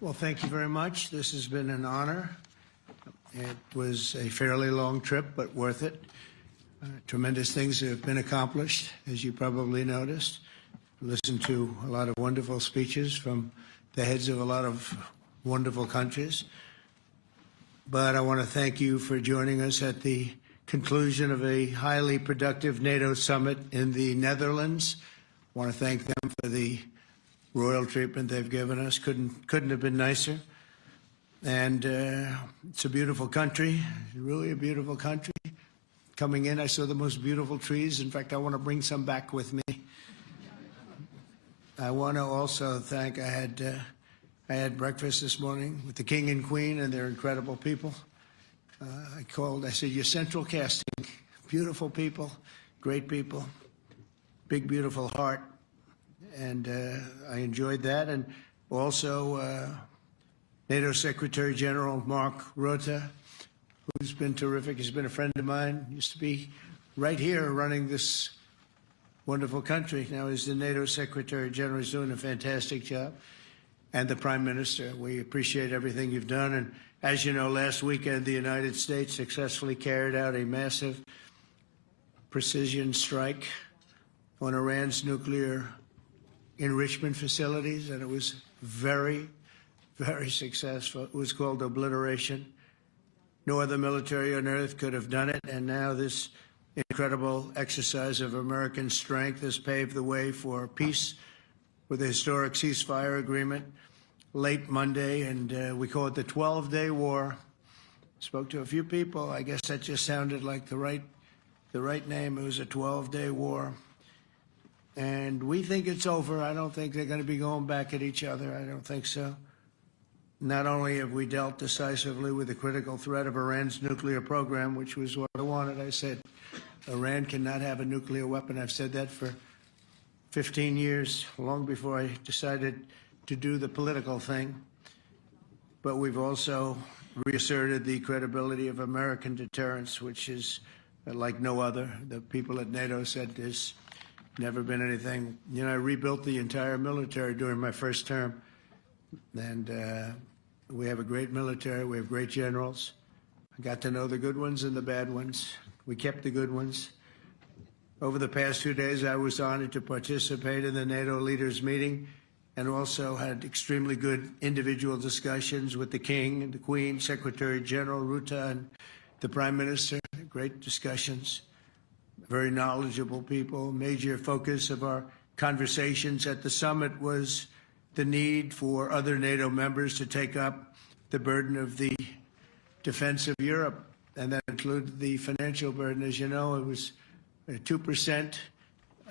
Well, thank you very much. This has been an honor. It was a fairly long trip, but worth it. Tremendous things have been accomplished, as you probably noticed. Listened to a lot of wonderful speeches from the heads of a lot of wonderful countries. But I want to thank you for joining us at the conclusion of a highly productive NATO summit in the Netherlands. I want to thank them for the royal treatment they've given us. Couldn't have been nicer. And it's a beautiful country, really a beautiful country. Coming in, I saw the most beautiful trees. In fact, I want to bring some back with me. I want to also thank, I had breakfast this morning with the King and Queen, and they're incredible people. I said, you're central casting. Beautiful people, great people, big, beautiful heart. And I enjoyed that. And also NATO Secretary General Mark Rutte, who's been terrific. He's been a friend of mine, used to be right here running this wonderful country. Now he's the NATO Secretary General. He's doing a fantastic job. And the Prime Minister, we appreciate everything you've done. And as you know, last weekend, the United States successfully carried out a massive precision strike on Iran's nuclear enrichment facilities, and it was very, very successful. It was called obliteration. No other military on earth could have done it, and now this incredible exercise of American strength has paved the way for peace with a historic ceasefire agreement late Monday, and we call it the 12-day war. Spoke to a few people. I guess that just sounded like the right name. It was a 12-day war. And we think it's over. I don't think they're going to be going back at each other. I don't think so. Not only have we dealt decisively with the critical threat of Iran's nuclear program, which was what I wanted. I said, Iran cannot have a nuclear weapon. I've said that for 15 years, long before I decided to do the political thing. But we've also reasserted the credibility of American deterrence, which is like no other. The people at NATO said there's never been anything. You know, I rebuilt the entire military during my first term. And we have a great military. We have great generals. I got to know the good ones and the bad ones. We kept the good ones. Over the past 2 days, I was honored to participate in the NATO leaders meeting and also had extremely good individual discussions with the King and the Queen, Secretary General Rutte, and the Prime Minister. Great discussions. Very knowledgeable people. Major focus of our conversations at the summit was the need for other NATO members to take up the burden of the defense of Europe, and that included the financial burden. As you know, it was 2%,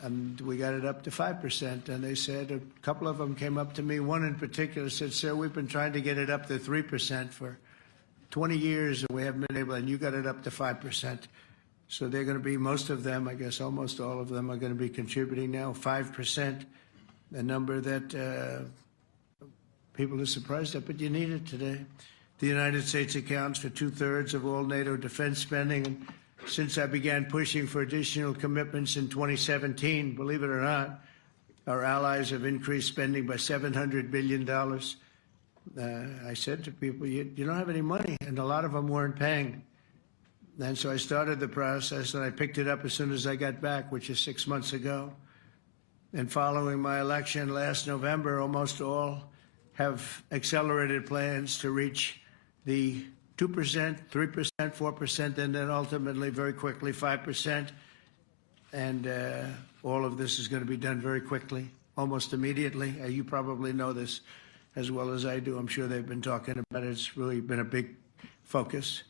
and we got it up to 5%. And they said, a couple of them came up to me. One in particular said, sir, we've been trying to get it up to 3% for 20 years, and we haven't been able, and you got it up to 5%. So they're going to be, most of them, I guess almost all of them, are going to be contributing now 5%, a number that people are surprised at, but you need it today. The United States accounts for 2/3 of all NATO defense spending, and since I began pushing for additional commitments in 2017, believe it or not, our allies have increased spending by $700 billion. I said to people, you don't have any money, and a lot of them weren't paying. And so I started the process, and I picked it up as soon as I got back, which is 6 months ago. And following my election last November, almost all have accelerated plans to reach the 2%, 3%, 4%, and then ultimately, very quickly, 5%. And all of this is going to be done very quickly, almost immediately. You probably know this as well as I do. I'm sure they've been talking about it. It's really been a big focus.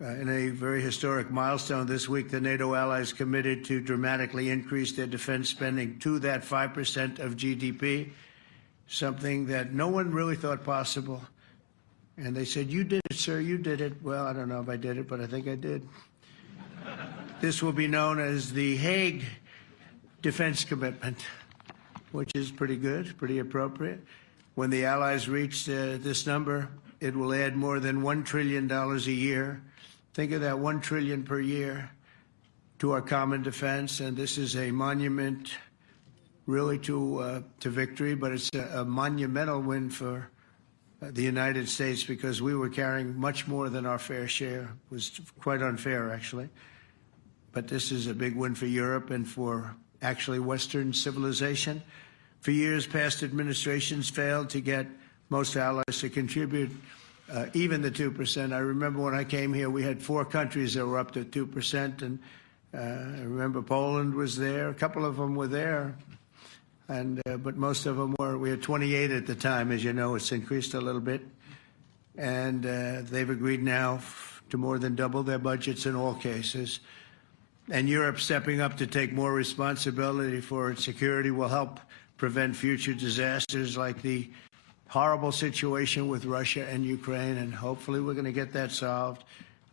In a very historic milestone this week, the NATO allies committed to dramatically increase their defense spending to that 5% of GDP, something that no one really thought possible. And they said, you did it, sir, you did it. Well, I don't know if I did it, but I think I did. This will be known as the Hague Defense Commitment, which is pretty good, pretty appropriate. When the allies reach this number, it will add more than $1 trillion a year. Think of that, $1 trillion per year to our common defense. And this is a monument really to victory, but it's a monumental win for the United States, because we were carrying much more than our fair share. It was quite unfair, actually. But this is a big win for Europe and for actually Western civilization. For years, past administrations failed to get most allies to contribute even the 2%. I remember when I came here, we had 4 countries that were up to 2%, and I remember Poland was there. A couple of them were there, but most of them were. We had 28 at the time. As you know, it's increased a little bit, and they've agreed now to more than double their budgets in all cases. And Europe stepping up to take more responsibility for its security will help prevent future disasters like the horrible situation with Russia and Ukraine, and hopefully we're going to get that solved.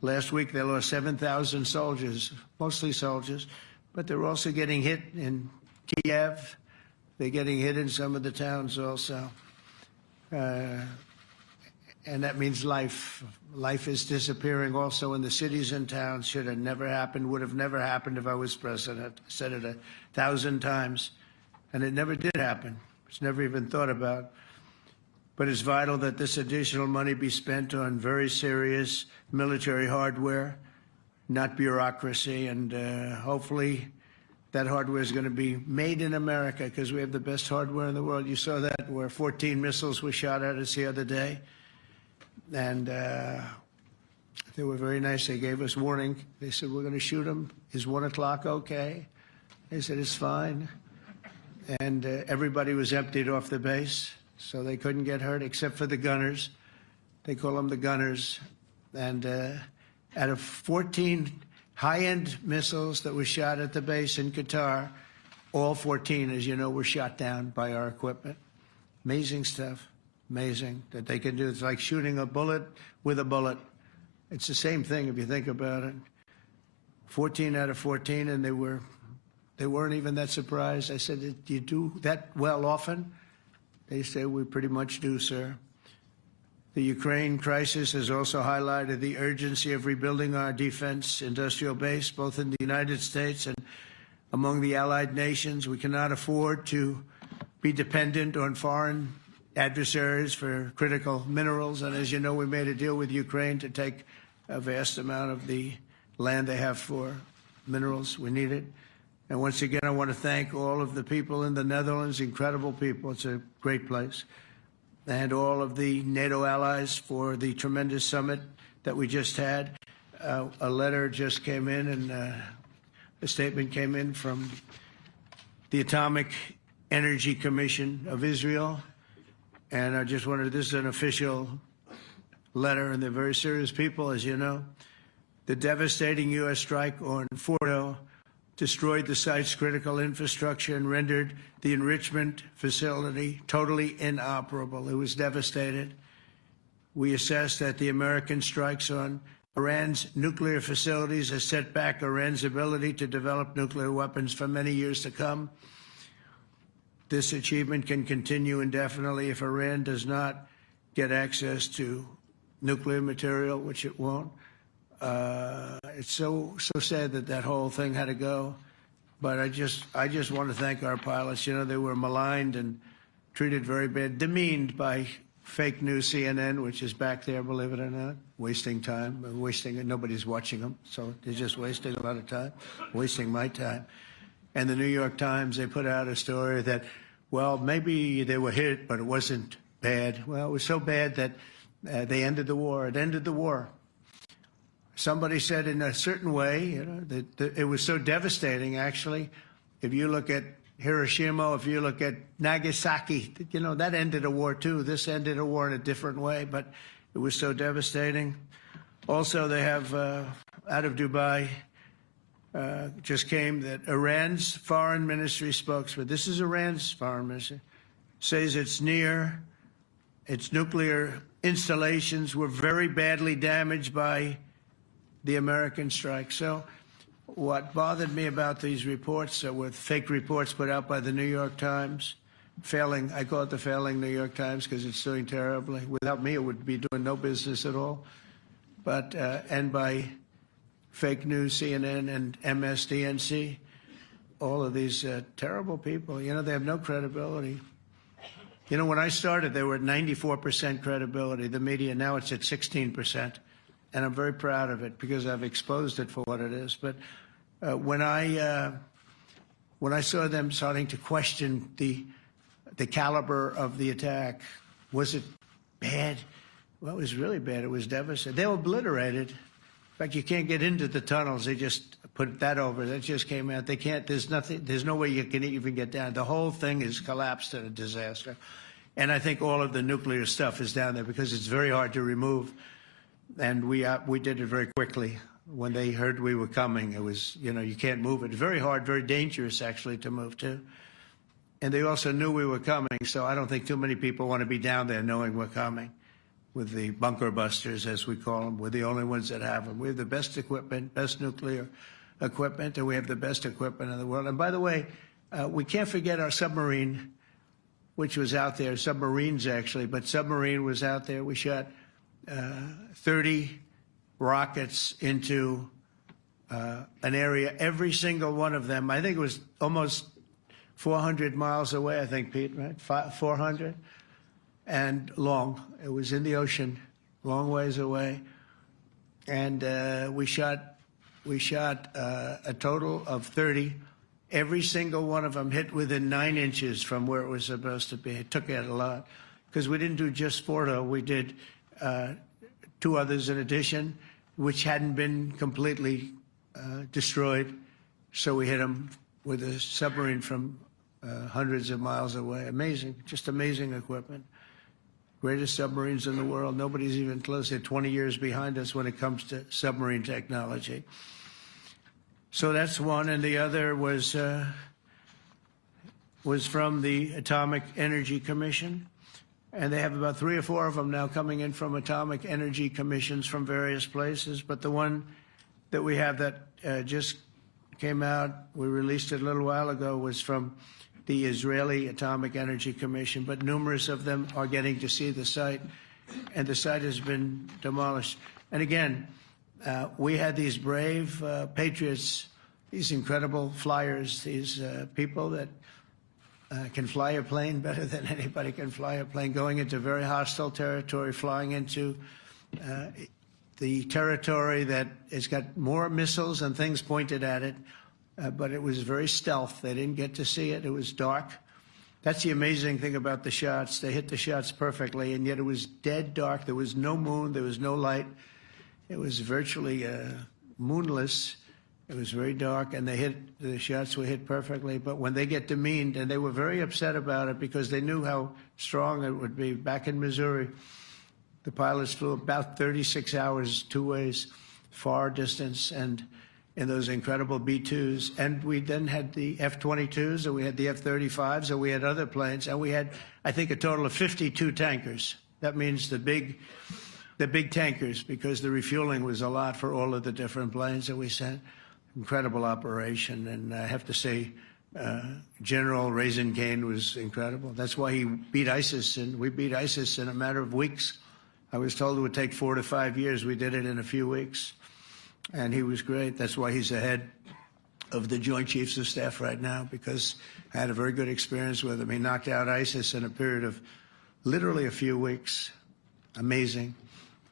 Last week they lost 7,000 soldiers, mostly soldiers, but they're also getting hit in Kiev. They're getting hit in some of the towns also. And that means life. Life is disappearing also in the cities and towns. Should have never happened, would have never happened if I was president. I said it 1,000 times, and it never did happen. It's never even thought about. But it's vital that this additional money be spent on very serious military hardware, not bureaucracy, and hopefully that hardware is going to be made in America, because we have the best hardware in the world. You saw that, where 14 missiles were shot at us the other day, and they were very nice. They gave us warning. They said, we're going to shoot them. Is 1 o'clock okay? They said, it's fine. And everybody was emptied off the base, so they couldn't get hurt except for the gunners. They call them the gunners. And out of 14 high-end missiles that were shot at the base in Qatar, all 14, as you know, were shot down by our equipment. Amazing stuff. Amazing that they can do. It's like shooting a bullet with a bullet. It's the same thing if you think about it. 14 out of 14, and they weren't even that surprised. I said, do you do that well often? They say, we pretty much do, sir. The Ukraine crisis has also highlighted the urgency of rebuilding our defense industrial base, both in the United States and among the allied nations. We cannot afford to be dependent on foreign adversaries for critical minerals. And as you know, we made a deal with Ukraine to take a vast amount of the land they have for minerals. We need it. And once again, I want to thank all of the people in the Netherlands, incredible people. It's a great place. And all of the NATO allies for the tremendous summit that we just had. A letter just came in, and a statement came in from the Atomic Energy Commission of Israel. And I just wanted, this is an official letter, and they're very serious people, as you know. The devastating U.S. strike on Fordo destroyed the site's critical infrastructure and rendered the enrichment facility totally inoperable. It was devastated. We assess that the American strikes on Iran's nuclear facilities has set back Iran's ability to develop nuclear weapons for many years to come. This achievement can continue indefinitely if Iran does not get access to nuclear material, which it won't. It's so sad that that whole thing had to go. But I just want to thank our pilots. You know, they were maligned and treated very bad, demeaned by fake news CNN, which is back there, believe it or not, wasting time, nobody's watching them, so they're just wasting a lot of time, wasting my time. And the New York Times, they put out a story that, well, maybe they were hit, but it wasn't bad. Well, it was so bad that they ended the war. It ended the war. Somebody said in a certain way, you know, that it was so devastating, actually. If you look at Hiroshima, if you look at Nagasaki, you know, that ended a war too. This ended a war in a different way, but it was so devastating. Also, they have, out of Dubai, just came that Iran's foreign ministry spokesman, this is Iran's foreign ministry, says its nuclear installations were very badly damaged by the American strike. So what bothered me about these reports were fake reports put out by the New York Times, failing, I call it the failing New York Times because it's doing terribly. Without me, it would be doing no business at all. But, and by fake news, CNN and MSDNC, all of these terrible people, you know, they have no credibility. You know, when I started, they were at 94% credibility, the media. Now it's at 16%. And I'm very proud of it because I've exposed it for what it is. But when I saw them starting to question the caliber of the attack, was it bad? Well, it was really bad. It was devastating. They were obliterated. In fact, you can't get into the tunnels. They just put that over. That just came out. They can't. There's nothing. There's no way you can even get down. The whole thing is collapsed in a disaster. And I think all of the nuclear stuff is down there because it's very hard to remove. And we did it very quickly. When they heard we were coming, it was, you know, you can't move it. Very hard, very dangerous, actually, to move to. And they also knew we were coming, so I don't think too many people want to be down there knowing we're coming. With the bunker busters, as we call them, we're the only ones that have them. We have the best equipment, best nuclear equipment, and we have the best equipment in the world. And by the way, we can't forget our submarine, which was out there, submarines actually, but submarine was out there. We shot 30 rockets into an area, every single one of them. I think it was almost 400 miles away, I think, Pete, right? 400 and long. It was in the ocean, long ways away. And we shot a total of 30. Every single one of them hit within 9 inches from where it was supposed to be. It took out a lot because we didn't do just Fordo. We did 2 others in addition, which hadn't been completely destroyed. So we hit them with a submarine from hundreds of miles away. Amazing, just amazing equipment. Greatest submarines in the world. Nobody's even close. They're 20 years behind us when it comes to submarine technology. So that's one, and the other was from the Atomic Energy Commission. And they have about 3 or 4 of them now coming in from atomic energy commissions from various places. But the one that we have that just came out, we released it a little while ago, was from the Israeli Atomic Energy Commission. But numerous of them are getting to see the site, and the site has been demolished. And again, we had these brave patriots, these incredible flyers, these people that can fly a plane better than anybody can fly a plane, going into very hostile territory, flying into the territory that has got more missiles and things pointed at it, but it was very stealth. They didn't get to see it. It was dark. That's the amazing thing about the shots. They hit the shots perfectly, and yet it was dead dark. There was no moon. There was no light. It was virtually moonless. It was very dark, and the shots were hit perfectly. But when they get demeaned, and they were very upset about it because they knew how strong it would be. Back in Missouri, the pilots flew about 36 hours, 2 ways, far distance, and in those incredible B-2s. And we then had the F-22s, and we had the F-35s, and we had other planes, and we had, I think, a total of 52 tankers. That means the big tankers, because the refueling was a lot for all of the different planes that we sent. Incredible operation, and I have to say, General Raisin Cain was incredible. That's why he beat ISIS, and we beat ISIS in a matter of weeks. I was told it would take 4 to 5 years. We did it in a few weeks, and he was great. That's why he's the head of the Joint Chiefs of Staff right now, because I had a very good experience with him. He knocked out ISIS in a period of literally a few weeks. Amazing.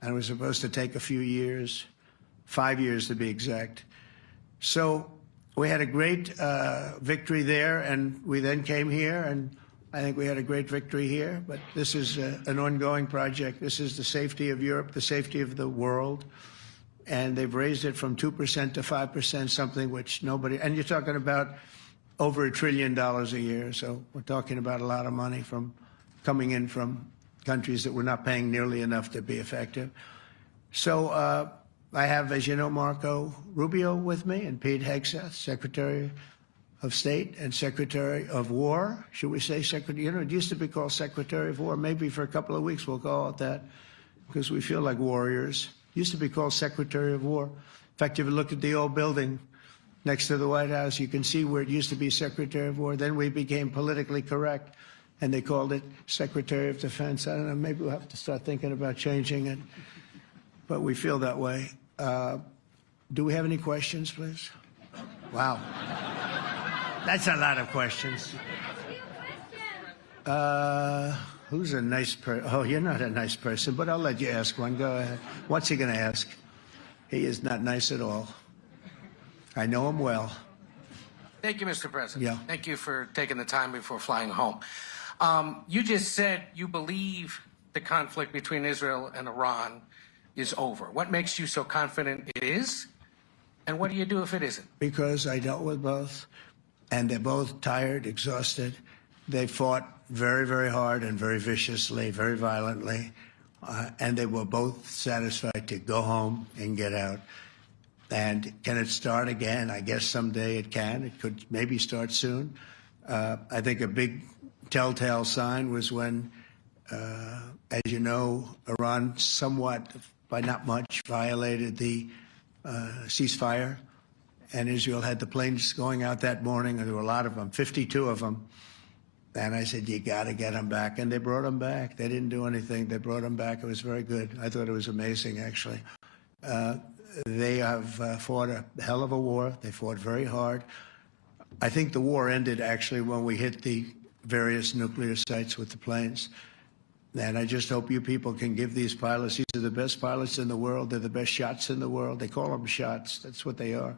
And it was supposed to take a few years, 5 years to be exact. So we had a great victory there, and we then came here, and I think we had a great victory here. But this is an ongoing project. This is the safety of Europe, the safety of the world. And they've raised it from 2% to 5%, something which nobody, and you're talking about over $1 trillion a year. So we're talking about a lot of money from coming in from countries that were not paying nearly enough to be effective. So I have, as you know, Marco Rubio with me, and Pete Hegseth, Secretary of State and Secretary of War. Should we say Secretary? You know, it used to be called Secretary of War. Maybe for a couple of weeks we'll call it that because we feel like warriors. It used to be called Secretary of War. In fact, if you look at the old building next to the White House, you can see where it used to be Secretary of War. Then we became politically correct, and they called it Secretary of Defense. I don't know, maybe we'll have to start thinking about changing it, but we feel that way. Do we have any questions, please? Wow. That's a lot of questions. Who's a nice person? Oh, you're not a nice person, but I'll let you ask one. Go ahead. What's he going to ask? He is not nice at all. I know him well. Thank you, Mr. President. Yeah. Thank you for taking the time before flying home. You just said you believe the conflict between Israel and Iran is over. What makes you so confident it is? And what do you do if it isn't? Because I dealt with both, and they're both tired, exhausted. They fought very, very hard and very viciously, very violently, and they were both satisfied to go home and get out. And can it start again? I guess someday it can. It could maybe start soon. I think a big telltale sign was when, as you know, Iran somewhat, by not much, violated the ceasefire, and Israel had the planes going out that morning, and there were a lot of them, 52 of them. And I said, you got to get them back. And they brought them back. They didn't do anything. They brought them back. It was very good. I thought it was amazing, actually. They have fought a hell of a war. They fought very hard. I think the war ended, actually, when we hit the various nuclear sites with the planes. And I just hope you people can give these pilots, these are the best pilots in the world. They're the best shots in the world. They call them shots. That's what they are.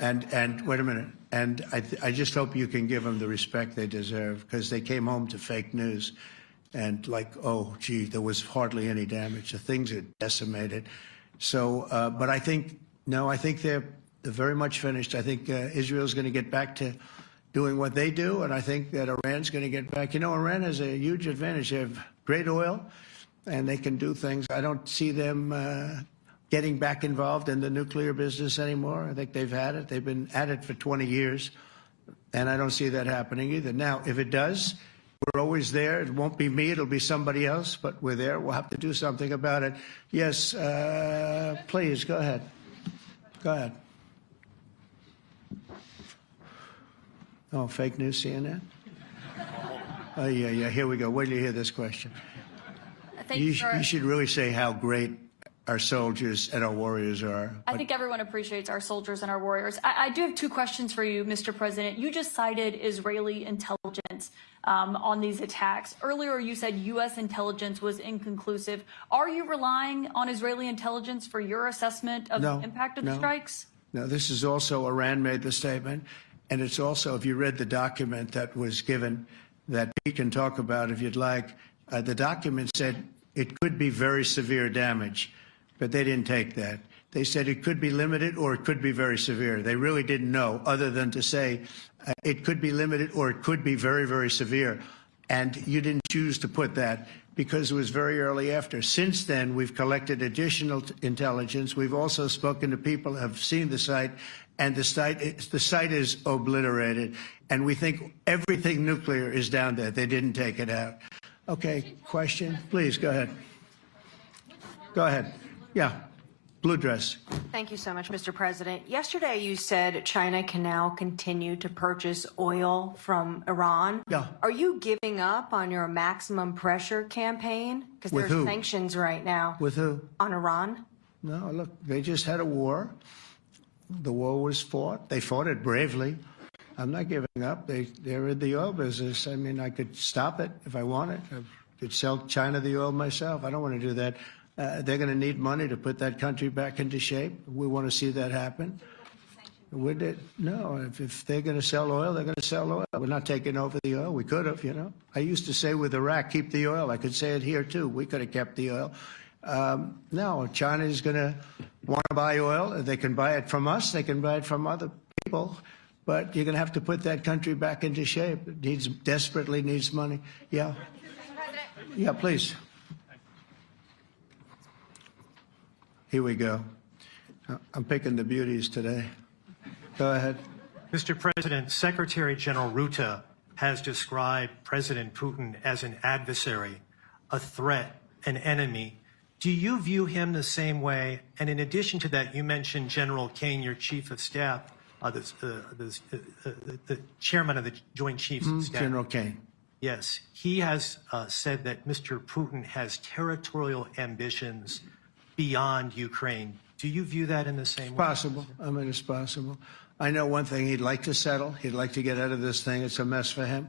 And wait a minute. And I just hope you can give them the respect they deserve, because they came home to fake news. And like, oh, gee, there was hardly any damage. The things are decimated. So, but I think, no, I think they're very much finished. I think Israel's going to get back to doing what they do. And I think that Iran's going to get back. You know, Iran has a huge advantage. They have great oil, and they can do things. I don't see them getting back involved in the nuclear business anymore. I think they've had it. They've been at it for 20 years, and I don't see that happening either. Now, if it does, we're always there. It won't be me. It'll be somebody else, but we're there. We'll have to do something about it. Yes, please, go ahead. Go ahead. Oh, fake news, CNN? Oh, yeah, here we go. Wait till you hear this question. You should really say how great our soldiers and our warriors are. I think everyone appreciates our soldiers and our warriors. I do have two questions for you, Mr. President. You just cited Israeli intelligence on these attacks. Earlier, you said U.S. intelligence was inconclusive. Are you relying on Israeli intelligence for your assessment of the impact of the strikes? No, this is also, Iran made the statement, and it's also, if you read the document that was given, that Pete can talk about if you'd like, the document said it could be very severe damage. But they didn't take that. They said it could be limited or it could be very severe. They really didn't know, other than to say it could be limited or it could be very, very severe. And you didn't choose to put that because it was very early after. Since then, we've collected additional intelligence. We've also spoken to people who have seen the site, and the site is obliterated. And we think everything nuclear is down there. They didn't take it out. Okay, question? Please, go ahead. Go ahead. Yeah, blue dress. Thank you so much, Mr. President. Yesterday, you said China can now continue to purchase oil from Iran. Yeah. Are you giving up on your maximum pressure campaign? Because there's sanctions right now. With who? On Iran. No, look, they just had a war. The war was fought. They fought it bravely. I'm not giving up. They're in the oil business. I mean, I could stop it if I wanted. I could sell China the oil myself. I don't want to do that. They're going to need money to put that country back into shape. We want to see that happen. No, if they're going to sell oil, they're going to sell oil. We're not taking over the oil. We could have, you know. I used to say with Iraq, keep the oil. I could say it here, too. We could have kept the oil. No, China is going to want to buy oil. They can buy it from us. They can buy it from other people. But you're going to have to put that country back into shape. It desperately needs money. Yeah. Yeah, please. Here we go. I'm picking the beauties today. Go ahead. Mr. President, Secretary General Rutte has described President Putin as an adversary, a threat, an enemy. Do you view him the same way? And in addition to that, you mentioned General Kane, your chief of staff, the chairman of the Joint Chiefs of Staff. General Kane. Yes. He has said that Mr. Putin has territorial ambitions beyond Ukraine. Do you view that in the same way? Possible. I mean, it's possible. I know one thing. He'd like to settle. He'd like to get out of this thing. It's a mess for him.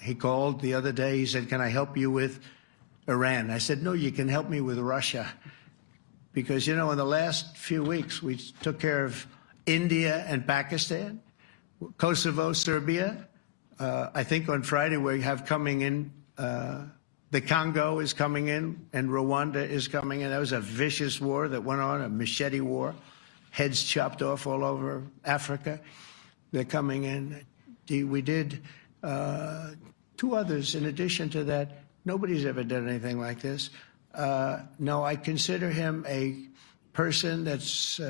He called the other day. He said, "Can I help you with Iran?" I said, "No, you can help me with Russia." Because, you know, in the last few weeks, we took care of India and Pakistan, Kosovo, Serbia. I think on Friday we have coming in, the Congo is coming in, and Rwanda is coming in. That was a vicious war that went on, a machete war, heads chopped off all over Africa. They're coming in. We did 2 others in addition to that. Nobody's ever done anything like this. No, I consider him a person that's,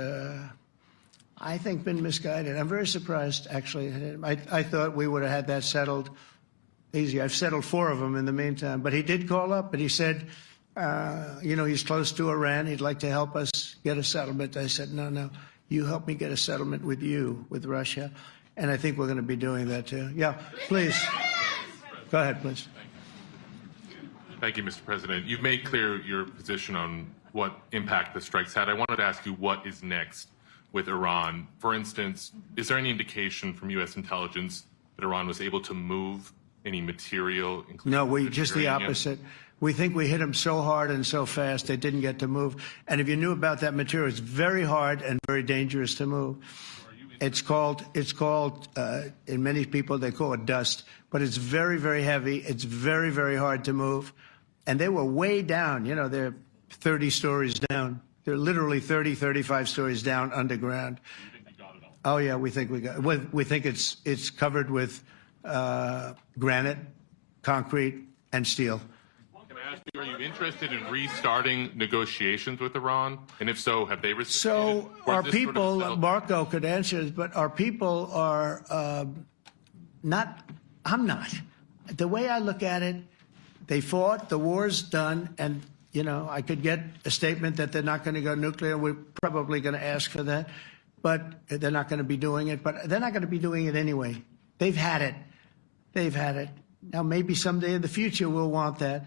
I think, been misguided. I'm very surprised, actually. I thought we would have had that settled easy. I've settled 4 of them in the meantime. But he did call up, and he said, you know, he's close to Iran. He'd like to help us get a settlement. I said, no, you help me get a settlement with you, with Russia. And I think we're going to be doing that, too. Yeah, please. Go ahead, please. Thank you, Mr. President. You've made clear your position on what impact the strikes had. I wanted to ask you what is next with Iran. For instance, is there any indication from U.S. intelligence that Iran was able to move any material? No, just the opposite. We think we hit them so hard and so fast they didn't get to move. And if you knew about that material, it's very hard and very dangerous to move. It's called, in many people, they call it dust, but it's very, very heavy. It's very, very hard to move. And they were way down. You know, they're 30 stories down. They're literally 30, 35 stories down underground. You think you got it all? Oh, yeah, we think we got it. We think it's covered with granite, concrete, and steel. Can I ask you, are you interested in restarting negotiations with Iran? And if so, have they received? So our people, Marco could answer this, but our people are not, I'm not. The way I look at it, they fought, the war's done, and, you know, I could get a statement that they're not going to go nuclear. We're probably going to ask for that, but they're not going to be doing it. But they're not going to be doing it anyway. They've had it. They've had it. Now, maybe someday in the future we'll want that.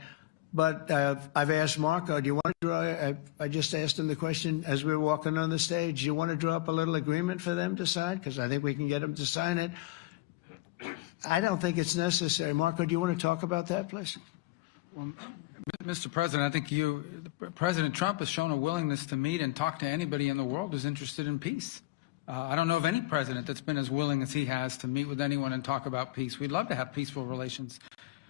But I've asked Marco, do you want to draw, I just asked him the question as we were walking on the stage, do you want to draw up a little agreement for them to sign? Because I think we can get them to sign it. I don't think it's necessary. Marco, do you want to talk about that, please? Well, Mr. President, I think President Trump has shown a willingness to meet and talk to anybody in the world who's interested in peace. I don't know of any president that's been as willing as he has to meet with anyone and talk about peace. We'd love to have peaceful relations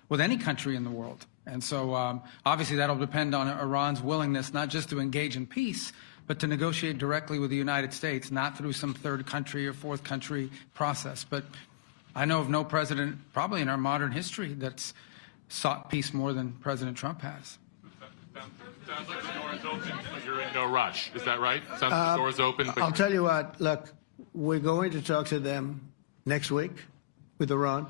with any country in the world. And so obviously that'll depend on Iran's willingness not just to engage in peace, but to negotiate directly with the United States, not through some third country or fourth country process. But I know of no president, probably in our modern history, that's sought peace more than President Trump has. Sounds like the door is open, but you're in no rush. Is that right? Sounds like the door is open. But I'll tell you what, look, we're going to talk to them next week with Iran.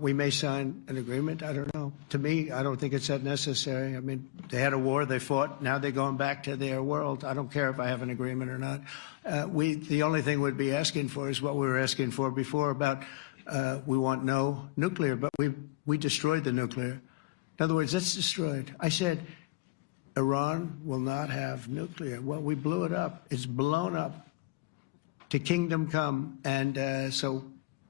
We may sign an agreement. I don't know. To me, I don't think it's that necessary. I mean, they had a war, they fought. Now they're going back to their world. I don't care if I have an agreement or not. The only thing we'd be asking for is what we were asking for before about we want no nuclear, but we destroyed the nuclear. In other words, it's destroyed. I said, Iran will not have nuclear. Well, we blew it up. It's blown up to kingdom come. And so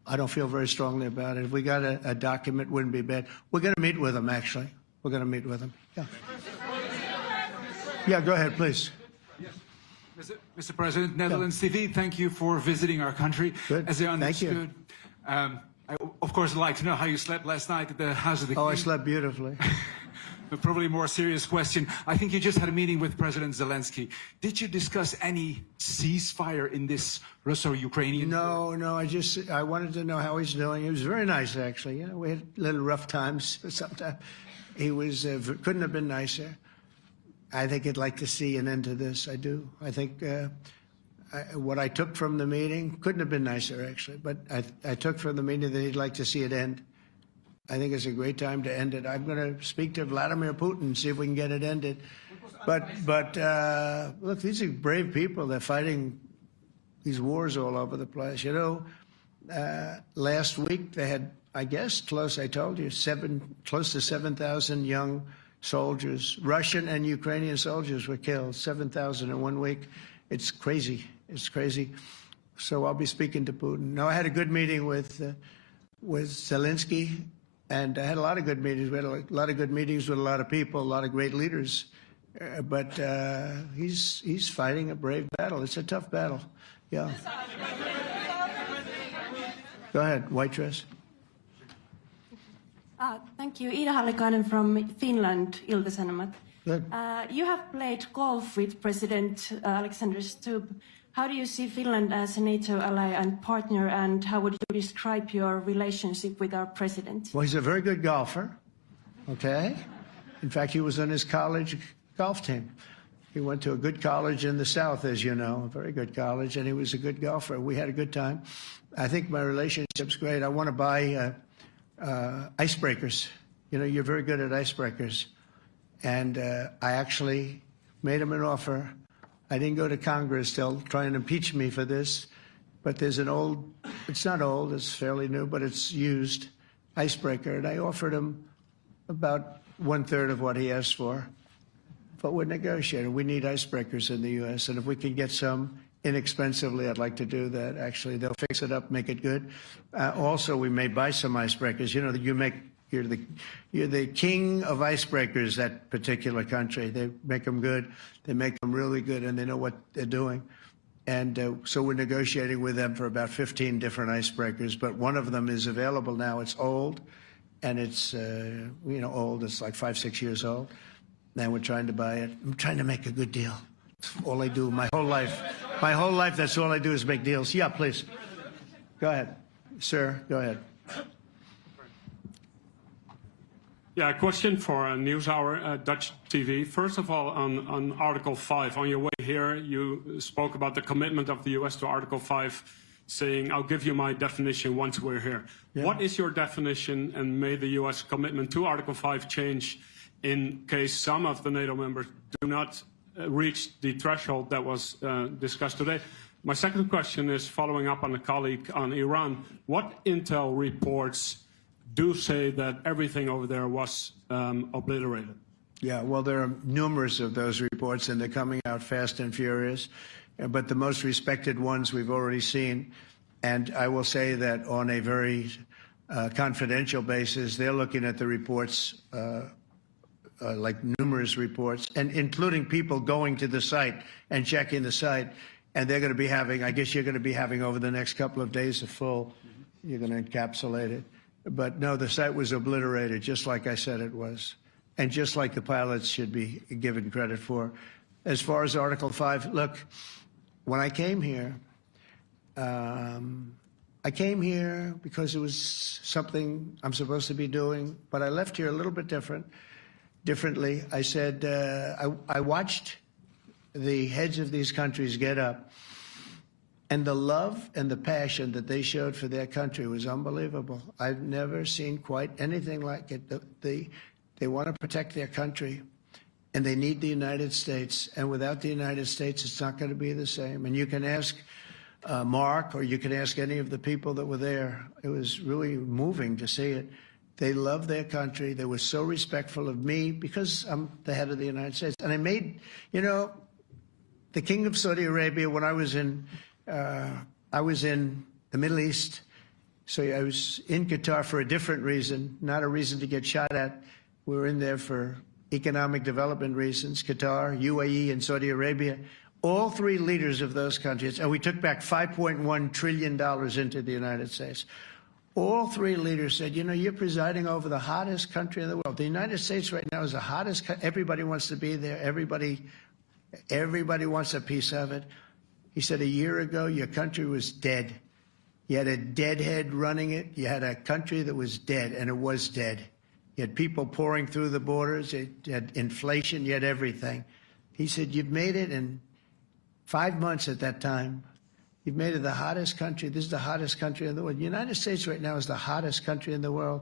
I don't feel very strongly about it. If we got a document, wouldn't be bad. We're going to meet with them, actually. We're going to meet with them. Yeah. Yeah, go ahead, please. Mr. President, Netherlands TV, thank you for visiting our country. Good. As I understood, Thank you. I, of course, would like to know how you slept last night at the House of the King. Oh, I slept beautifully. But probably a more serious question. I think you just had a meeting with President Zelensky. Did you discuss any ceasefire in this Russo-Ukrainian? No, I wanted to know how he's doing. He was very nice, actually. You know, we had little rough times sometimes. He was couldn't have been nicer. I think he'd like to see an end to this. I do. I think what I took from the meeting couldn't have been nicer, actually. But I took from the meeting that he'd like to see it end. I think it's a great time to end it. I'm going to speak to Vladimir Putin and see if we can get it ended. But look, these are brave people. They're fighting these wars all over the place. You know, last week they had, I guess, I told you, close to 7,000 young soldiers, Russian and Ukrainian soldiers were killed, 7,000 in 1 week. It's crazy. It's crazy. So I'll be speaking to Putin. No, I had a good meeting with with Zelensky, and I had a lot of good meetings. We had a lot of good meetings with a lot of people, a lot of great leaders. But he's fighting a brave battle. It's a tough battle. Yeah. Go ahead, white dress. Thank you. Ida Hallikainen from Finland, Ilta-Sanomat. Good. You have played golf with President Alexander Stubb. How do you see Finland as a NATO ally and partner, and how would you describe your relationship with our president? Well, he's a very good golfer, okay? In fact, he was on his college golf team. He went to a good college in the South, as you know, a very good college, and he was a good golfer. We had a good time. I think my relationship's great. I want to buy icebreakers. You know, you're very good at icebreakers. And I actually made him an offer. I didn't go to Congress. They'll try and impeach me for this. But there's an old, it's not old, it's fairly new, but it's used icebreaker. And I offered him about 1/3 of what he asked for. But we're negotiating. We need icebreakers in the U.S. And if we can get some inexpensively, I'd like to do that. Actually, they'll fix it up, make it good. Also, we may buy some icebreakers. You know, you're the king of icebreakers, that particular country. They make them good. They make them really good, and they know what they're doing. And so we're negotiating with them for about 15 different icebreakers. But one of them is available now. It's old, and it's, you know, old. It's like 5, 6 years old. And we're trying to buy it. I'm trying to make a good deal. That's all I do my whole life. My whole life, that's all I do is make deals. Yeah, please. Go ahead. Sir, go ahead. Yeah, a question for NewsHour, Dutch TV. First of all, on Article 5, on your way here, you spoke about the commitment of the U.S. to Article 5, saying, I'll give you my definition once we're here. Yeah. What is your definition, and may the U.S. commitment to Article 5 change in case some of the NATO members do not reach the threshold that was discussed today? My second question is following up on a colleague on Iran. What intel reports do say that everything over there was obliterated? Yeah, well, there are numerous of those reports, and they're coming out fast and furious. But the most respected ones we've already seen. And I will say that on a very confidential basis, they're looking at the reports, like numerous reports, and including people going to the site and checking the site. And they're going to be having, I guess you're going to be having over the next couple of days a full, you're going to encapsulate it. But no, the site was obliterated, just like I said it was, and just like the pilots should be given credit for. As far as Article 5, look, when I came here because it was something I'm supposed to be doing, but I left here a little bit differently. I said, I watched the heads of these countries get up, and the love and the passion that they showed for their country was unbelievable. I've never seen quite anything like it. They want to protect their country, and they need the United States. And without the United States, it's not going to be the same. And you can ask Mark, or you can ask any of the people that were there. It was really moving to see it. They love their country. They were so respectful of me because I'm the head of the United States. And I made, you know, the King of Saudi Arabia, when I was in the Middle East, so I was in Qatar for a different reason, not a reason to get shot at. We were in there for economic development reasons, Qatar, UAE, and Saudi Arabia. All three leaders of those countries, and we took back $5.1 trillion into the United States. All three leaders said, you know, you're presiding over the hottest country in the world. The United States right now is the hottest. Everybody wants to be there. Everybody wants a piece of it. He said, a year ago, your country was dead. You had a deadhead running it. You had a country that was dead, and it was dead. You had people pouring through the borders. You had inflation. You had everything. He said, you've made it in 5 months at that time. You've made it the hottest country. This is the hottest country in the world. The United States right now is the hottest country in the world.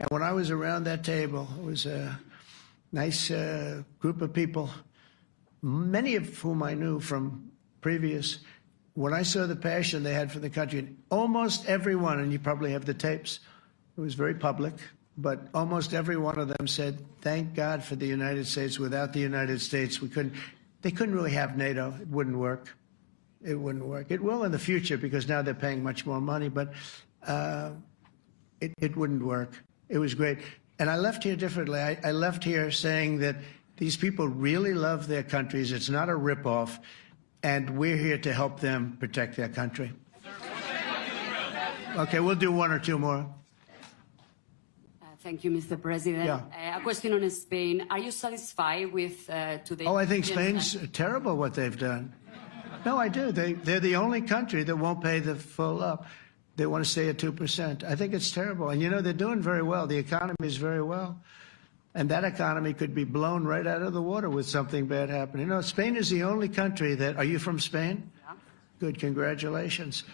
And when I was around that table, it was a nice group of people, many of whom I knew from previous. When I saw the passion they had for the country, almost everyone, and you probably have the tapes, it was very public, but almost every one of them said, thank God for the United States. Without the United States, they couldn't really have NATO. It wouldn't work. It wouldn't work. It will in the future because now they're paying much more money, but it wouldn't work. It was great. And I left here differently. I left here saying that these people really love their countries. It's not a ripoff. And we're here to help them protect their country. Okay, we'll do one or two more. Thank you, Mr. President. Yeah. A question on Spain. Are you satisfied with today? Oh, I think Spain's terrible what they've done. No, I do. They're the only country that won't pay the full up. They want to stay at 2%. I think it's terrible. And, you know, they're doing very well. The economy is very well. And that economy could be blown right out of the water with something bad happening. You know, Spain is the only country that... Are you from Spain? Yeah. Good, congratulations.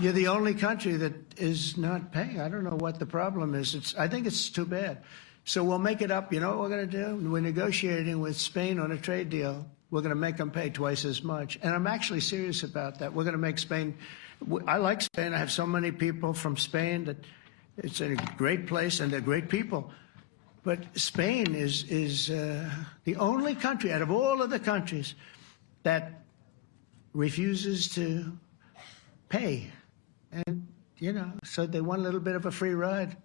You're the only country that is not paying. I don't know what the problem is. I think it's too bad. So we'll make it up. You know what we're going to do? We're negotiating with Spain on a trade deal. We're going to make them pay twice as much. And I'm actually serious about that. We're going to make Spain... I like Spain. I have so many people from Spain that it's a great place and they're great people. But Spain is the only country out of all of the countries that refuses to pay. And, you know, so they want a little bit of a free ride.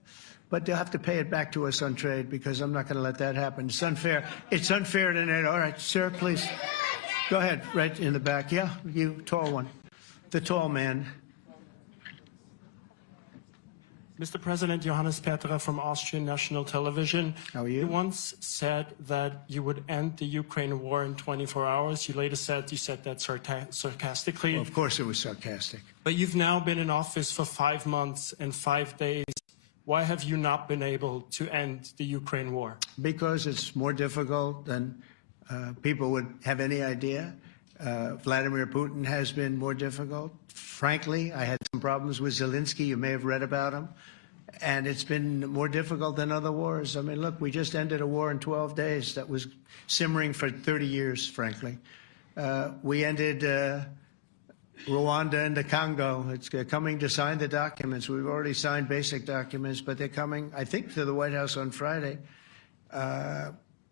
But they'll have to pay it back to us on trade because I'm not going to let that happen. It's unfair. It's unfair to NATO. All right, sir, please. Go ahead, right in the back. Yeah, you, tall one. The tall man. Mr. President, Johannes Petra from Austrian National Television. How are you? You once said that you would end the Ukraine war in 24 hours. You later said you said that sarcastically. Well, of course it was sarcastic. But you've now been in office for 5 months and 5 days. Why have you not been able to end the Ukraine war? Because it's more difficult than people would have any idea. Vladimir Putin has been more difficult. Frankly, I had some problems with Zelensky. You may have read about him. And it's been more difficult than other wars. I mean, look, we just ended a war in 12 days that was simmering for 30 years, frankly. We ended Rwanda and the Congo. It's coming to sign the documents. We've already signed basic documents, but they're coming, I think, to the White House on Friday.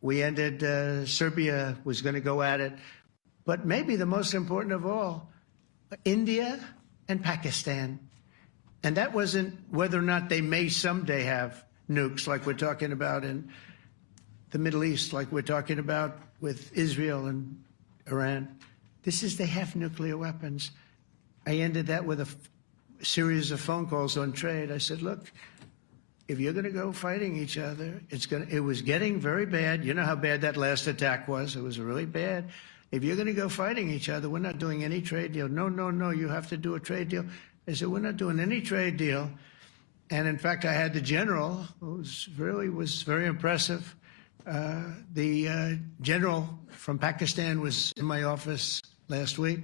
We ended Serbia was going to go at it. But maybe the most important of all, India and Pakistan. And that wasn't whether or not they may someday have nukes like we're talking about in the Middle East, like we're talking about with Israel and Iran. This is they have nuclear weapons. I ended that with a series of phone calls on trade. I said, look, if you're going to go fighting each other, it was getting very bad. You know how bad that last attack was. It was really bad. If you're going to go fighting each other, we're not doing any trade deal. No, no, no, you have to do a trade deal. I said, we're not doing any trade deal. And in fact, I had the general, who was very impressive. The general from Pakistan was in my office last week.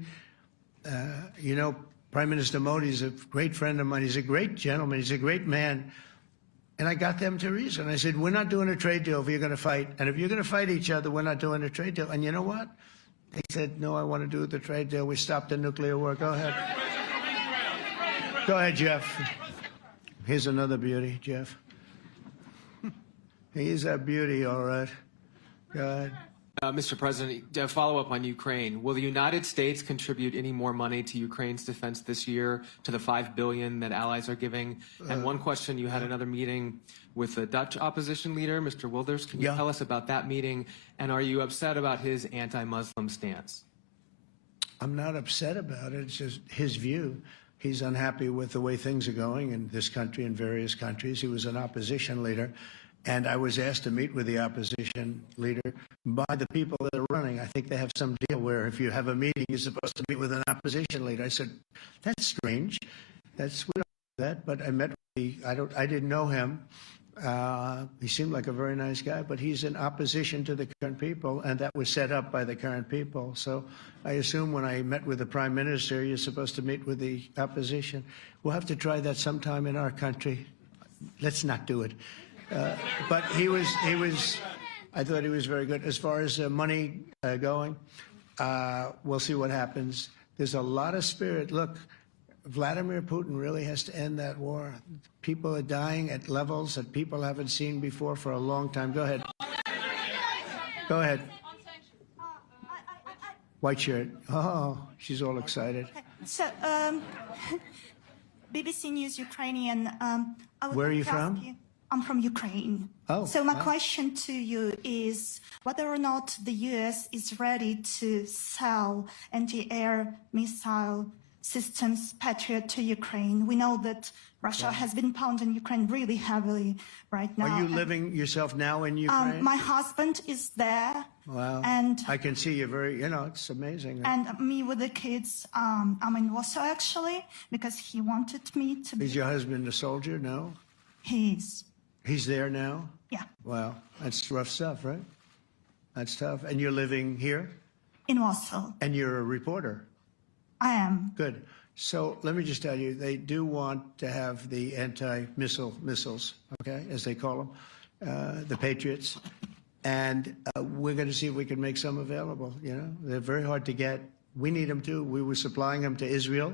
You know, Prime Minister Modi is a great friend of mine. He's a great gentleman. He's a great man. And I got them to reason. I said, we're not doing a trade deal if you're going to fight. And if you're going to fight each other, we're not doing a trade deal. And you know what? They said, no, I want to do the trade deal. We stopped the nuclear war. Go ahead. Go ahead, Jeff. Here's another beauty, Jeff. He's a beauty, all right. Go ahead. Mr. President, to follow up on Ukraine, will the United States contribute any more money to Ukraine's defense this year to the $5 billion that allies are giving? And one question, you had another meeting with the Dutch opposition leader, Mr. Wilders. Can you tell us about that meeting? And are you upset about his anti-Muslim stance? I'm not upset about it. It's just his view. He's unhappy with the way things are going in this country and various countries. He was an opposition leader. And I was asked to meet with the opposition leader by the people that are running. I think they have some deal where if you have a meeting, you're supposed to meet with an opposition leader. I said, that's strange. We don't do that. But I met with I didn't know him. He seemed like a very nice guy, but he's in opposition to the current people, and that was set up by the current people. So I assume when I met with the Prime Minister, you're supposed to meet with the opposition. We'll have to try that sometime in our country. Let's not do it. But I thought he was very good. As far as money going, we'll see what happens. There's a lot of spirit. Look, Vladimir Putin really has to end that war. People are dying at levels that people haven't seen before for a long time. Go ahead. Go ahead. White shirt. Oh, she's all excited. So, BBC News Ukrainian. I would Where are like you to ask from? I'm from Ukraine. Oh, So my wow. question to you is whether or not the US is ready to sell anti-air missile systems Patriot to Ukraine. We know that Russia has been pounding Ukraine really heavily right now. Are you living yourself now in Ukraine? My husband is there. Wow. And I can see you very, it's amazing. and me with the kids. I'm in Warsaw actually because he wanted me to Is be. your husband a soldier? No? He's He's there now? yeah Wow. That's rough stuff, right? That's tough. And you're living here? in Warsaw. And you're a reporter? I am. Good. So let me just tell you, they do want to have the missiles, okay, as they call them, the Patriots. And we're going to see if we can make some available, They're very hard to get. We need them too. We were supplying them to Israel,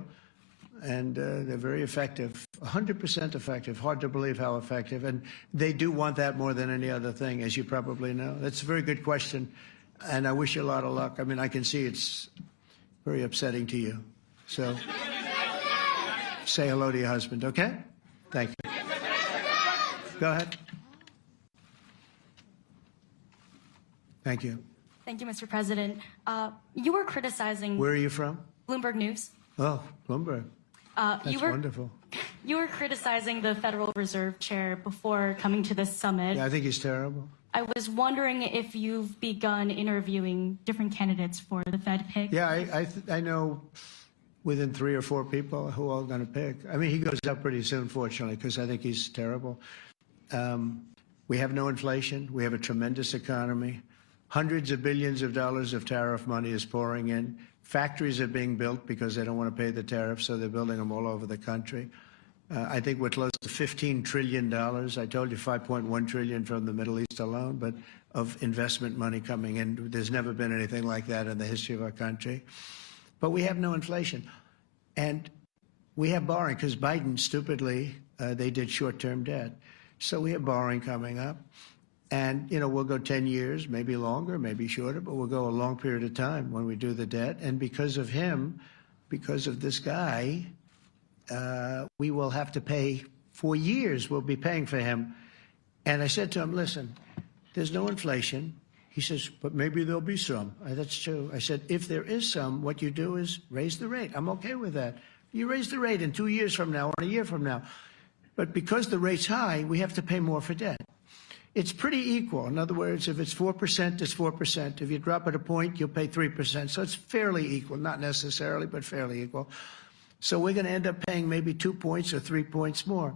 and they're very effective, 100% effective. Hard to believe how effective. And they do want that more than any other thing, as you probably know. That's a very good question, and I wish you a lot of luck. I mean, I can see it's very upsetting to you. So say hello to your husband, okay? Thank you. Go ahead. Thank you. Thank you, Mr. President. You were criticizing Where are you from? Bloomberg News. Oh, Bloomberg. That's wonderful. You were criticizing the Federal Reserve Chair before coming to this summit. Yeah, I think he's terrible. I was wondering if you've begun interviewing different candidates for the Fed pick. Yeah, I know within 3 or 4 people who are going to pick. I mean, he goes up pretty soon, fortunately, because I think he's terrible. We have no inflation. We have a tremendous economy. Hundreds of billions of dollars of tariff money is pouring in. Factories are being built because they don't want to pay the tariffs, so they're building them all over the country. I think we're close to $15 trillion. I told you $5.1 trillion from the Middle East alone, but of investment money coming in. There's never been anything like that in the history of our country. But we have no inflation. And we have borrowing because Biden, stupidly, they did short-term debt. So we have borrowing coming up. And, we'll go 10 years, maybe longer, maybe shorter, but we'll go a long period of time when we do the debt. And because of him, because of this guy, we will have to pay for years. We'll be paying for him. And I said to him, listen, there's no inflation. He says, but maybe there'll be some. That's true. I said, if there is some, what you do is raise the rate. I'm okay with that. You raise the rate in 2 years from now or a year from now. But because the rate's high, we have to pay more for debt. It's pretty equal. In other words, if it's 4%, it's 4%. If you drop it a point, you'll pay 3%. So it's fairly equal, not necessarily, but fairly equal. So we're going to end up paying maybe 2 points or 3 points more.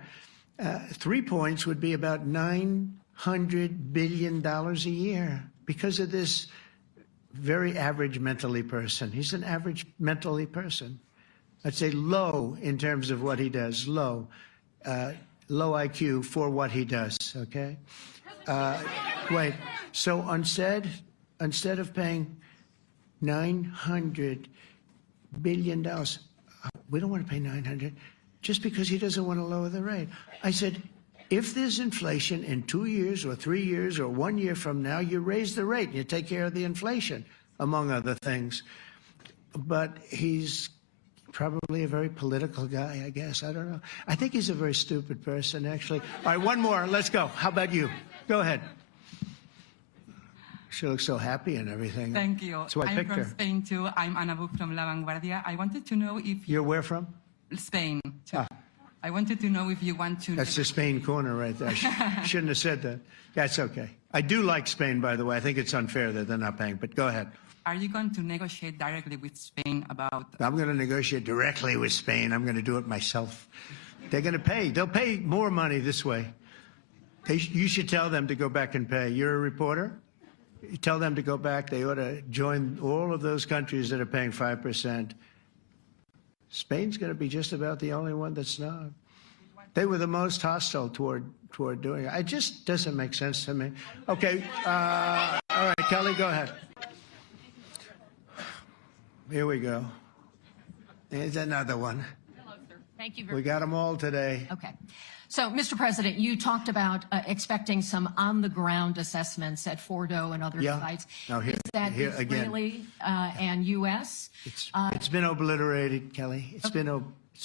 3 points would be about $900 billion a year because of this very average mentally person. He's an average mentally person. I'd say low in terms of what he does, low IQ for what he does, okay? Wait, so instead of paying $900 billion, we don't want to pay 900 just because he doesn't want to lower the rate. I said, if there's inflation in 2 years or 3 years or 1 year from now, you raise the rate and you take care of the inflation, among other things. But he's probably a very political guy, I guess. I don't know. I think he's a very stupid person, actually. All right, one more. Let's go. How about you? Go ahead. She looks so happy and everything. Thank you. That's why I I'm picked from her. Spain too. I'm Ana Buch from La Vanguardia. I wanted to know if You're where from? Spain too. I wanted to know if you want to. That's the Spain corner right there. I shouldn't have said that. That's okay. I do like Spain, by the way. I think it's unfair that they're not paying, but go ahead. Are you going to negotiate directly with Spain about? I'm going to negotiate directly with Spain. I'm going to do it myself. They're going to pay. They'll pay more money this way. You should tell them to go back and pay. You're a reporter? You tell them to go back. They ought to join all of those countries that are paying 5%. Spain's going to be just about the only one that's not. They were the most hostile toward doing it. It just doesn't make sense to me. Okay. All right, Kelly, go ahead. Here we go. Here's another one. Hello, sir. Thank you We got them all today. Okay. So, Mr. President, you talked about expecting some on-the-ground assessments at Fordo and other sites. Now here, Is that here Israeli again. and U.S.? It's been obliterated, Kelly. It's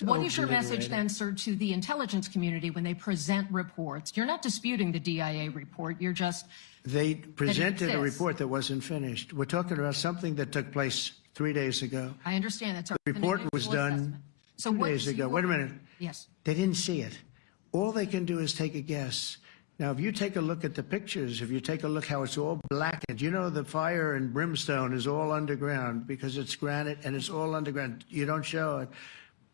What is your message then, sir, to the intelligence community when they present reports? You're not disputing the DIA report. You're just... They presented a report that wasn't finished. We're talking about something that took place 3 days ago. I understand that's... The report was done 2 days ago. Wait a minute. Yes. They didn't see it. All they can do is take a guess. Now, if you take a look at the pictures, if you take a look how it's all blackened, you know the fire and brimstone is all underground because it's granite and it's all underground. You don't show it.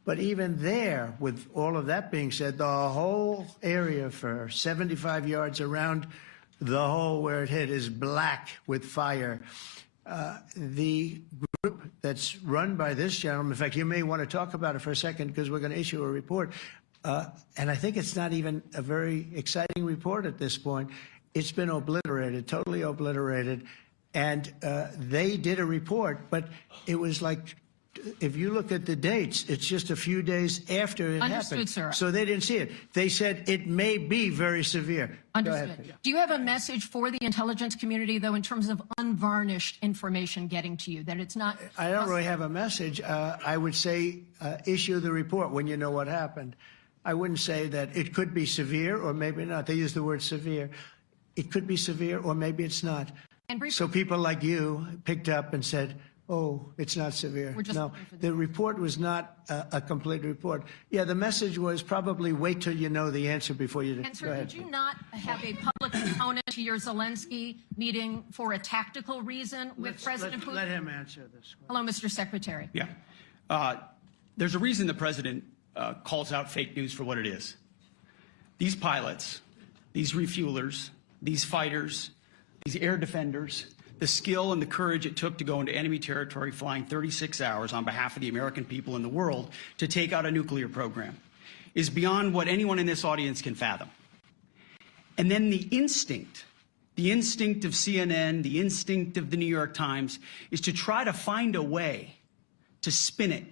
But even there, with all of that being said, the whole area for 75 yards around the hole where it hit is black with fire. The group that's run by this gentleman, in fact, you may want to talk about it for a second because we're going to issue a report. And I think it's not even a very exciting report at this point. It's been obliterated, totally obliterated. And they did a report, but it was like, if you look at the dates, it's just a few days after it happened. Sir. So they didn't see it. They said it may be very severe. Understood. Do you have a message for the intelligence community, though, in terms of unvarnished information getting to you, that it's not... I don't really have a message. I would say issue the report when you know what happened. I wouldn't say that it could be severe or maybe not. They use the word severe. It could be severe or maybe it's not. So people like you picked up and said, oh, it's not severe. No, the report was not a complete report. Yeah, the message was probably wait till you know the answer before you... And sir, did you not have a public component to your Zelensky meeting for a tactical reason with President Putin? Let him answer this. Hello, Mr. Secretary. Yeah. There's a reason the president calls out fake news for what it is. These pilots, these refuelers, these fighters, these air defenders, the skill and the courage it took to go into enemy territory flying 36 hours on behalf of the American people and the world to take out a nuclear program is beyond what anyone in this audience can fathom. And then the instinct of CNN, the instinct of the New York Times is to try to find a way to spin it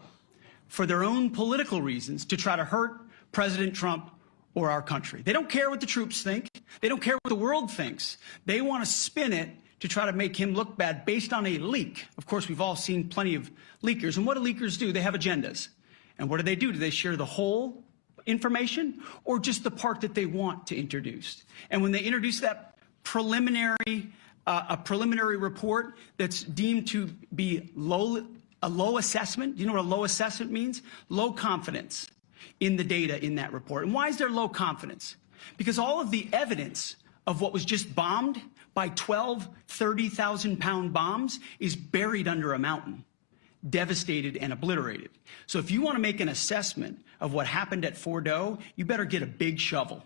for their own political reasons to try to hurt President Trump or our country. They don't care what the troops think. They don't care what the world thinks. They want to spin it to try to make him look bad based on a leak. Of course, we've all seen plenty of leakers. And what do leakers do? They have agendas. And what do? Do they share the whole information or just the part that they want to introduce? And when they introduce that preliminary report that's deemed to be a low assessment, do you know what a low assessment means? Low confidence in the data in that report. And why is there low confidence? Because all of the evidence of what was just bombed by 12 30,000-pound bombs is buried under a mountain, devastated and obliterated. So if you want to make an assessment of what happened at Fordo, you better get a big shovel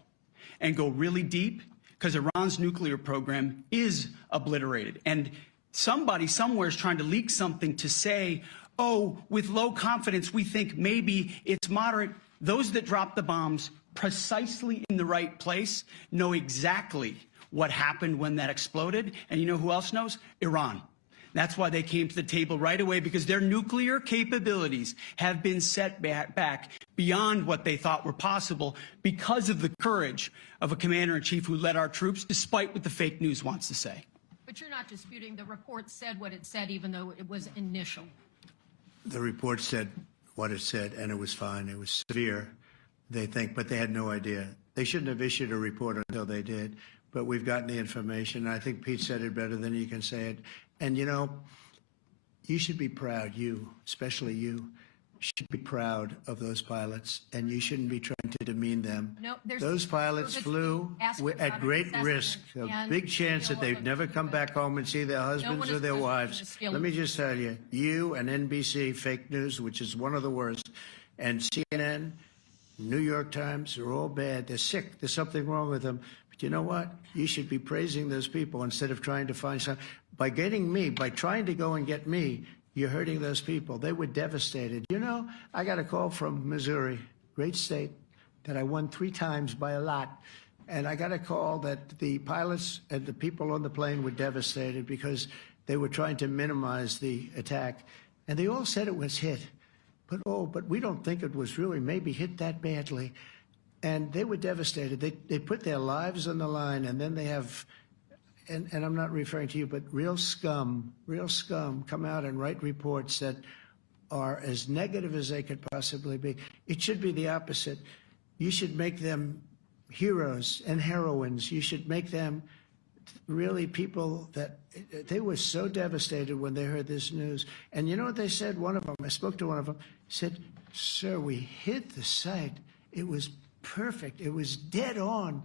and go really deep, because Iran's nuclear program is obliterated. And somebody somewhere is trying to leak something to say, oh, with low confidence, we think maybe it's moderate. Those that dropped the bombs precisely in the right place know exactly what happened when that exploded. And you know who else knows? Iran. That's why they came to the table right away, because their nuclear capabilities have been set back beyond what they thought were possible because of the courage of a commander-in-chief who led our troops, despite what the fake news wants to say. But you're not disputing the report said what it said, even though it was initial. The report said what it said, and it was fine. It was severe, they think, but they had no idea. They shouldn't have issued a report until they did. But we've gotten the information. I think Pete said it better than you can say it. And, you know, you should be proud, you, especially you, should be proud of those pilots, and you shouldn't be trying to demean them. No, those pilots flew at great risk, a big chance that they'd never come back home and see their husbands or their wives. Let me just tell you, you and NBC, fake news, which is one of the worst, and CNN, New York Times, are all bad. They're sick. There's something wrong with them. But you know what? You should be praising those people instead of trying to find some. By getting me, by trying to go and get me, you're hurting those people. They were devastated. You know, I got a call from Missouri, great state, that I won 3 times by a lot. And I got a call that the pilots and the people on the plane were devastated because they were trying to minimize the attack. And they all said it was hit. But we don't think it was really maybe hit that badly. And they were devastated. They put their lives on the line, and then they have, and I'm not referring to you, but real scum come out and write reports that are as negative as they could possibly be. It should be the opposite. You should make them heroes and heroines. You should make them really people that they were so devastated when they heard this news. And you know what they said? One of them, I spoke to one of them, said, "Sir, we hit the site. It was perfect. It was dead on."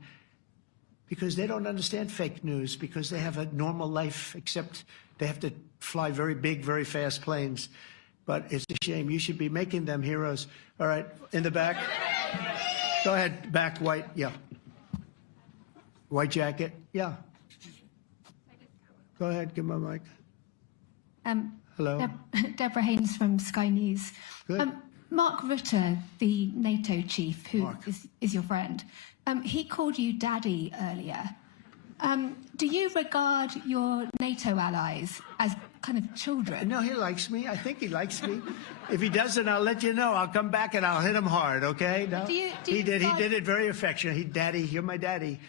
Because they don't understand fake news, because they have a normal life, except they have to fly very big, very fast planes. But it's a shame. You should be making them heroes. All right, in the back. Go ahead, back, white, yeah. White jacket, yeah. Go ahead, give him a mic. Hello. Deborah Haynes from Sky News. Good. Mark Rutte, the NATO chief, who is your friend, he called you daddy earlier. Do you regard your NATO allies as kind of children? No, he likes me. I think he likes me. If he doesn't, I'll let you know. I'll come back and I'll hit him hard, okay? No? He did it very affectionate. Daddy, you're my daddy.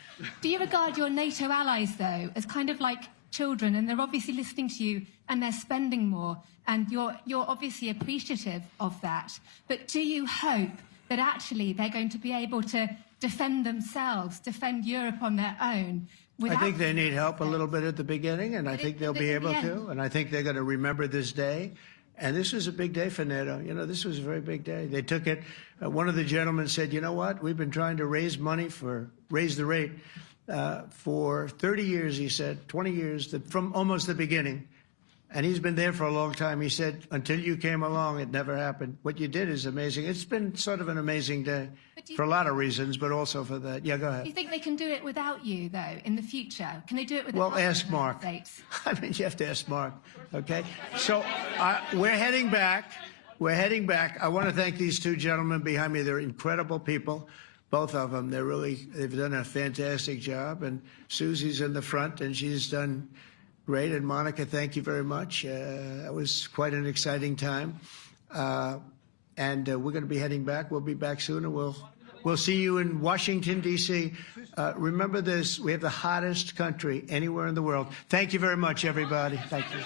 Do you regard your NATO allies, though, as kind of like children, and they're obviously listening to you and they're spending more, and you're obviously appreciative of that, but do you hope that actually they're going to be able to defend themselves, defend Europe on their own? I think they need help a little bit at the beginning, and I think they'll be able to, and I think they're going to remember this day. And this was a big day for NATO. You know, this was a very big day. They took it. One of the gentlemen said, "You know what? We've been trying to raise money raise the rate for 30 years," he said, 20 years, from almost the beginning. And he's been there for a long time. He said, "Until you came along, it never happened. What you did is amazing." It's been sort of an amazing day for a lot of reasons, but also for that. Yeah, go ahead. Do you think they can do it without you, though, in the future? Can they do it without? Well, ask Mark. I mean, you have to ask Mark, okay? So we're heading back. We're heading back. I want to thank these two gentlemen behind me. They're incredible people, both of them. They've done a fantastic job. And Susie's in the front, and she's done great. And Monica, thank you very much. It was quite an exciting time. And we're going to be heading back. We'll be back soon, and we'll see you in Washington, D.C. Remember this, we have the hottest country anywhere in the world. Thank you very much, everybody. Thank you.